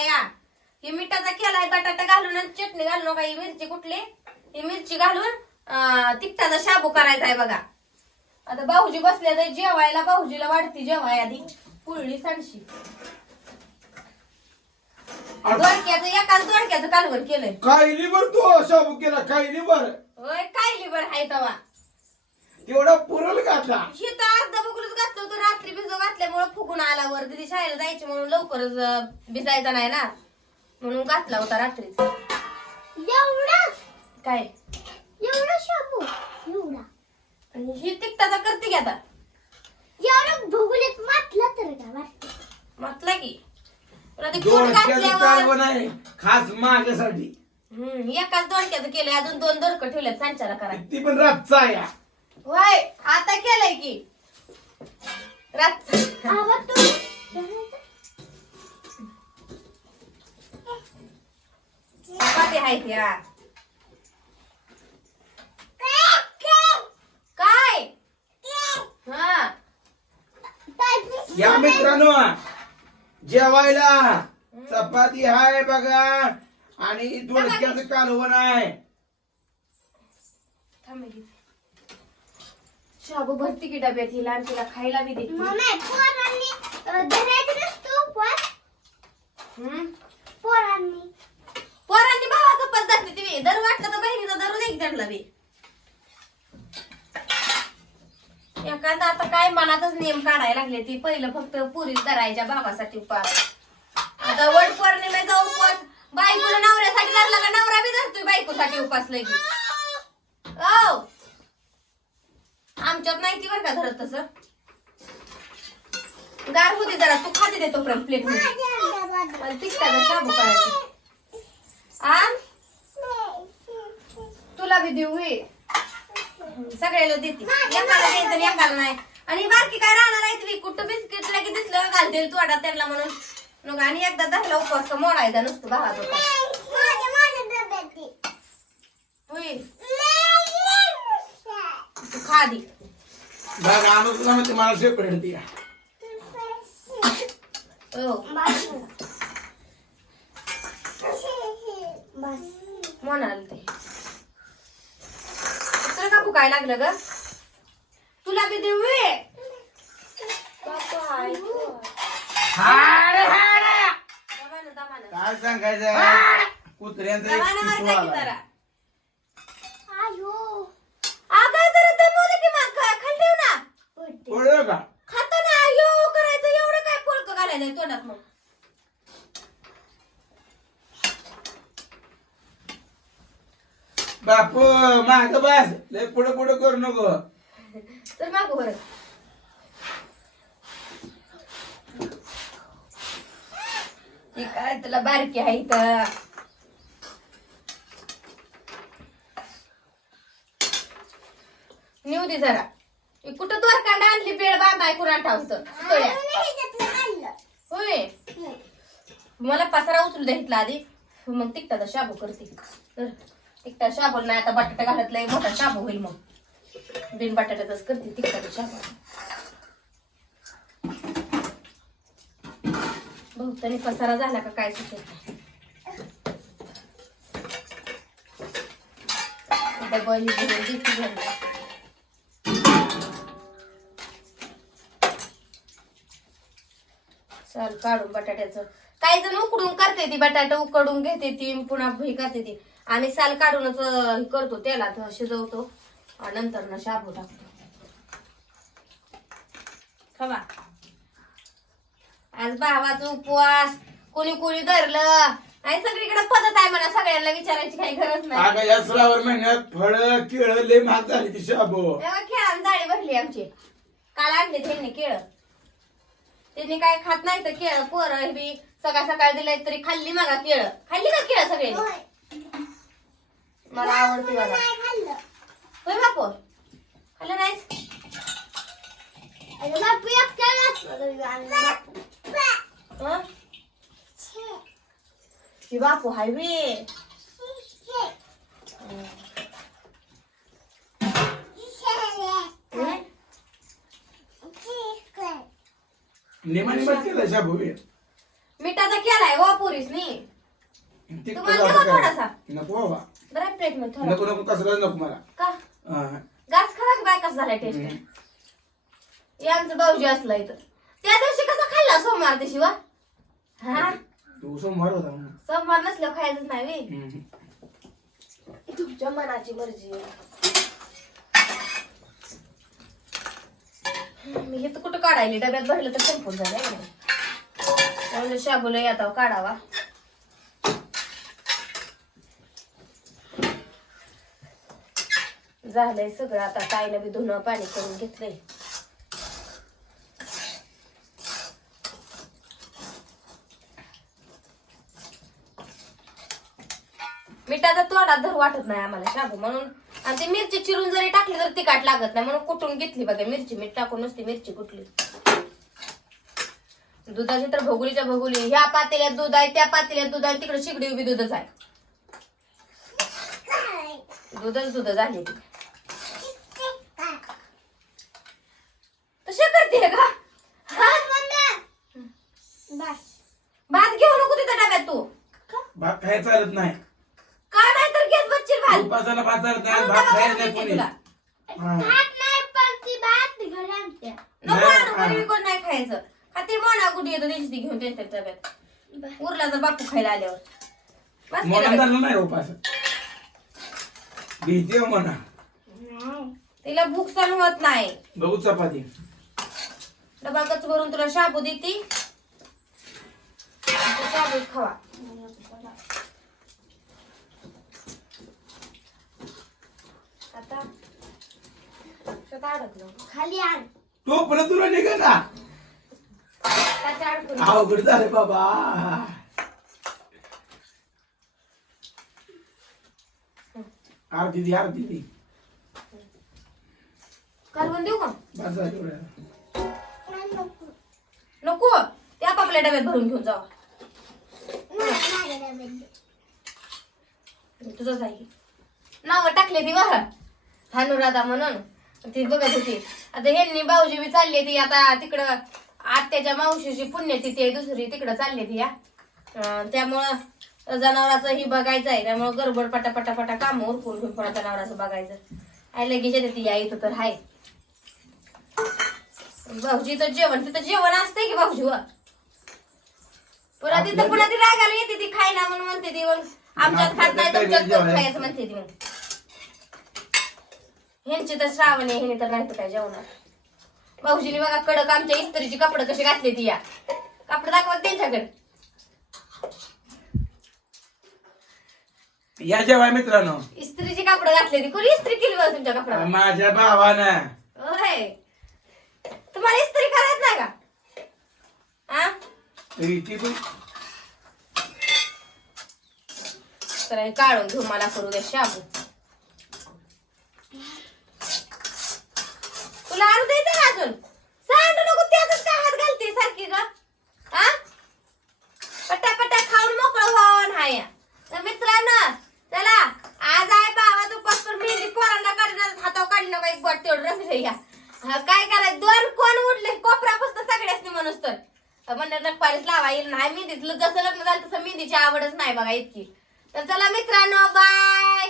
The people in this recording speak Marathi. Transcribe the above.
या ही मिठाचा केलाय बटाटा घालून आणि चटणी घालून. नका ही मिरची कुठली? ही मिरची घालून तिखटाचा शाबू करायचा आहे बघा. आता भाऊजी बसले तर जेवायला भाऊजीला वाढती जेवाय आधी. पुळणी सांडशी. दोडक्याचं एकाच दोडक्याचं कालवण केलंय. काही लिबर तो शाबू केला काही लिबर होय काय लिबर आहे तवा. तेवढा पुरल का आता ही तर अर्ध बघूनच घातलं होतं रात्री भिजू घातल्यामुळे फुगून आला वर दिदी शाळेला जायची म्हणून लवकरच अं, भिजायचा नाही ना. म्हणून घातला होता रात्रीच. एवढा काय? एवढा शाबू एवढा. आणि ही तिखटाचा करते की आता? एवढं भुगुलीत मातलं तर का वाटतं? म्हटलं की. पण आता कूट दोडक्याचं घातल्यावर कालवण आहे खास माझ्यासाठी. हम्म, एकाच दोडक्याचं केलंय अजून दोन दोडकं ठेवलेत सांच्याला करा ती पण रातचा या होय आता केलंय की. रात चपाती आहे ती हा. काय? हा. या मित्रांनो जेवायला चपाती आहे बघा. आणि दोडक्याचं कालवण आहे. थांब एक. शाबू भरती की डब्यात? हिला आणि तिला खायला बी देते. मम्मी पोरांनी अं, धरायचं नसतो उपवास हम्म. पोरांनी. पोरांनी भावाचं पद जाते ती दर वाटलं तर बहिणीचा दररोज एक त्यांना बी. एखादा आता काय मनातच नियम काढायला लागले ती. पहिलं फक्त पुरीच धरायच्या भावासाठी उपास. आता वट पौर्णिमेचा उपवास. बायकोला नवऱ्यासाठी धरला का नवरा बी धरतोय बायकोसाठी उपास लगी औ! आमच्यात नाही ती बरं का धरत तसं. गार होते जरा तू खाते देतो प्लेटमध्ये. शाबू आ तुला बी देऊ हे. सगळ्याला देते. एकाला द्यायचं आणि एकाला नाही. आणि बाकी काय राहणार आहे तुम्ही कुठं बिस्किट लगे दिसलं घालते तू त्यांना म्हणून? मग आणि एकदा धरला उपवास मोडायचा नसतो भावात होता होय तू खा आधी. बघ आणू तुला म्हणते मला सेपरेट द्या हो. म्हणाल ते तर का काय लागलं ग? तुला बी देऊ हे. काय सांगायचं? कुत्र्यांचं एक आला. जरा. अगं, जरा दमवलं की मग खा- खाली ठेव ना. कळलं का खाताना यो करायचं एवढं काय घालायचं तोंडात मग. बापू माग बस. लय पुढे पुढे करू नको. तर मागं बरं ही काय तुला बारकी आहे इथं? नेऊ दे जरा. ही कुठं दोरकांड आणली बेळ बांधाय कुराण ठावचं होय मला पसारा उचलू द्या इथला आधी हो, मग तिकटाचा शाबू करते. तर तिकटा शाबू नाही आता बटाटा घालत लय मोठा शाबू होईल मग. बिन बटाट्याचाच करते तिकटाचा शाबू. बहुतांनी पसारा झाला का काय सुचत डबल चाल काढून बटाट्याचं. काही जण उकडून करते ती बटाटा उकडून घेते ती पुन्हा हे करते ती. आम्ही साल काढूनच हे करतो तेलात शिजवतो. नंतर ना शाबू टाकतो. खवा. आज भावाचा उपवास. कोणी कोणी धरलं. आणि सगळीकडे पद्धत आहे म्हणा. सगळ्यांना विचारायची काही गरज नाही. अगं या श्रावण महिन्यात फळ केळ लय महाग झाली ती शाबू. तेव्हा खेळान जाळी भरली आमची. काल आणले त्यांनी केळ. त्यांनी काय खात नाही तर केळ पोरं बी सकाळ सकाळ दिलंय तरी खाल्ली मगा केळ. खाल्ली का केळ सगळे मला आवडते बघा. होय बापू. खाल्लं नाहीस? हं? ही बापू हाय बे हं? निमा निमा केला शाबू बी. मिठाचा केलाय हो पुरीसनी तिखट तुम्हाला जातं देऊ काय? थोडासा? नको बाबा बरं प्लेटमध्ये थोडा नको नको कसलं नको मला का हा. घास खावा की बाय कसं झालाय टेस्ट यांचं भाऊजी असलं इथं त्या दिवशी कसं खाल्ला सोमवार दिवशी वा हा तू सोमवार होता म्हणून. सोमवार नसल्यावर खायचंच नाही हम्म. तुमच्या मनाची मर्जी मी हे तर कुठं काढायली? डब्यात भरलं तर संपून झालं आहे शाबूला येताव काढावा. झालंय सगळं. आता ताईला बी धुणं पाणी करून घेतलंय. मिठाचा तोडा धर वाटत नाही आम्हाला शाबू म्हणून. आणि ती मिरची चिरून जरी टाकली तर तिखट लागत नाही. म्हणून कुठून घेतली बघा मिरची. मीठ टाकून नसती मिरची कुठली दुधाची तर भगुलीच्या भगुली. ह्या पातेल्यात दूध आहे त्या पातेल्यात दूध आहे तिकडे शिगडी उभी दूधच आहे. दूधच दूध झाली ती. तशी करते का? हा? बस भात घेऊ नको तिथं डब्यात तू. भात खायला चालत नाही. उपासाला नाही आणून भात डबा खायला करून नाही देते कोणी? तुला. भात नाही पण ती भात घरी आणते. नको नाही, आणू. घरी विकून नाही खायचं. का ते मोना कुठे येतो त्यांची ती घेऊन त्यांच्या डब्यात उरला तर बापू खायला आल्यावर. बस मोना केलं. झालं नाही उपास. भीती आहे म्हणा तिला भूक सहन होत नाही. बघू चपाती. डबा कच भरून तुला शाबू देती. तू शाबूच खावा. आता. शेतात अडकलो. खाली आण. तो परत तुला निघा का त्याच्या अडकून अवघड झालं बाबा. कालवून देऊ का? बस झालं एवढं. नाही, नको. नको? ते आपापल्या डब्यात भरून घेऊन जावा. नाही. तुझंच आहे नाव टाकले ती बघ अनुराधा म्हणून. ती बघत होती. आता ह्यांनी भाऊजी बी चालली ती आता तिकडं आत्याच्या मावशीची पुण्यतिथी आहे दुसरी तिकडं चालली ती या त्यामुळं जनावराचं ही बघायचं आहे त्यामुळं गडबड पटा पटा पटा काम उरकून घेऊन पण जनावराचं बघायचं. आई लगेच येते ती या इथं तर हाय. भाऊजी तर जेवण तिथं जेवण असतंय की भाऊजी व पुन्हा तिथं पुन्हा ती रागाला येते ती खायला म्हणून म्हणते ती मग आमच्यात खात नाही तुमच्यात खायचं म्हणते ती मग. ह्यांची तर श्रावण आहे ह्याने तर नाही तर काय जेवणार. भाऊजीने बघा कडक आमच्या इस्त्रीची कपडे कशी घातली ती या. कपडे दाखवा त्यांच्याकडे. या जेवाय मित्रांनो. इस्त्रीची कपडे घातली ती. कोणी इस्त्री केली बघा तुमच्या कपड्यावर माझ्या भावानं. होय. तुम्हाला इस्त्री करायच नाही का? हा रीती पण. तर हे काढून घेऊ मला करू दे शाबू तुला आणू द्यायचं ना अजून सांडू नको त्यातच काय हात घालते सारखी ग हा पट्टा पट्टा खाऊन मोकळं व्हावं हाय पोरांना चला आज आहे बाबा तू पस्तर मेहंदी पोरांना काढणार हातावर काढली नका एक बोट तेवढं रसले या हा, काय करायचं? दोन कोण उठले कोपऱ्यापासून सगळ्यासनी म्हणूस तर. म्हणलं नकपारीच लावा येईल नाही. मेहंदीतलं जसं लग्न झालं तसं मेहंदीची आवडच नाही बघा इतकी. तर चला मित्रांनो बाय